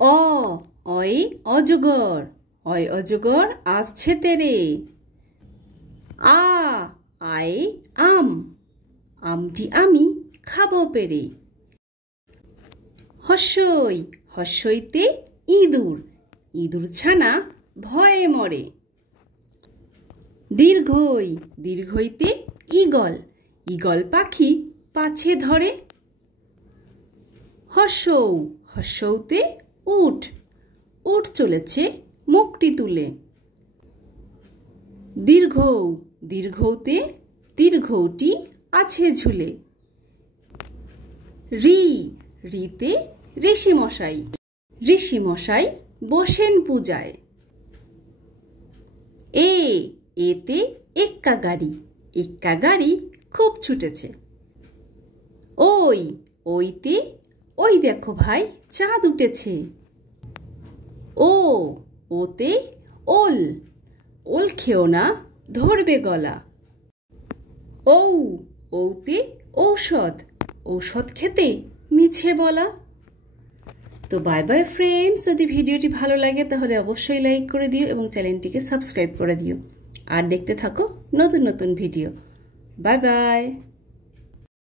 অ অয় অজগর, অয় অজগর আসছে তেরে। আ আয় আম, আমটি আমি খাবো পেরে। হস্যই হস্যইতে ইঁদুর, ইঁদুর ছানা ভয়ে মরে। দীর্ঘই দীর্ঘইতে ঈগল, ঈগল পাখি পাছে ধরে। হর্ষৌ হর্ষৌতে উট, উট চলেছে মুখটি তুলে। দীর্ঘৌ দীর্ঘৌতে দীর্ঘৌটি আছে ঝুলে। ঋ ঋতে ঋষি মশাই, ঋষি মশাই বসেন পূজায়। এ এতে এক্কা গাড়ি, এক্কা গাড়ি খুব ছুটেছে। ওই ওইতে ওই দেখো ভাই চাঁদ উঠেছে। ও ওতে ওল, ওল খেও না ধরবে গলা। ঔ ঔতে ঔষধ, ঔষধ খেতে মিছে বলা। তো বাই বাই ফ্রেন্ডস, যদি ভিডিওটি ভালো লাগে তাহলে অবশ্যই লাইক করে দিও এবং চ্যানেলটিকে সাবস্ক্রাইব করে দিও আর দেখতে থাকো নতুন নতুন ভিডিও। Bye bye.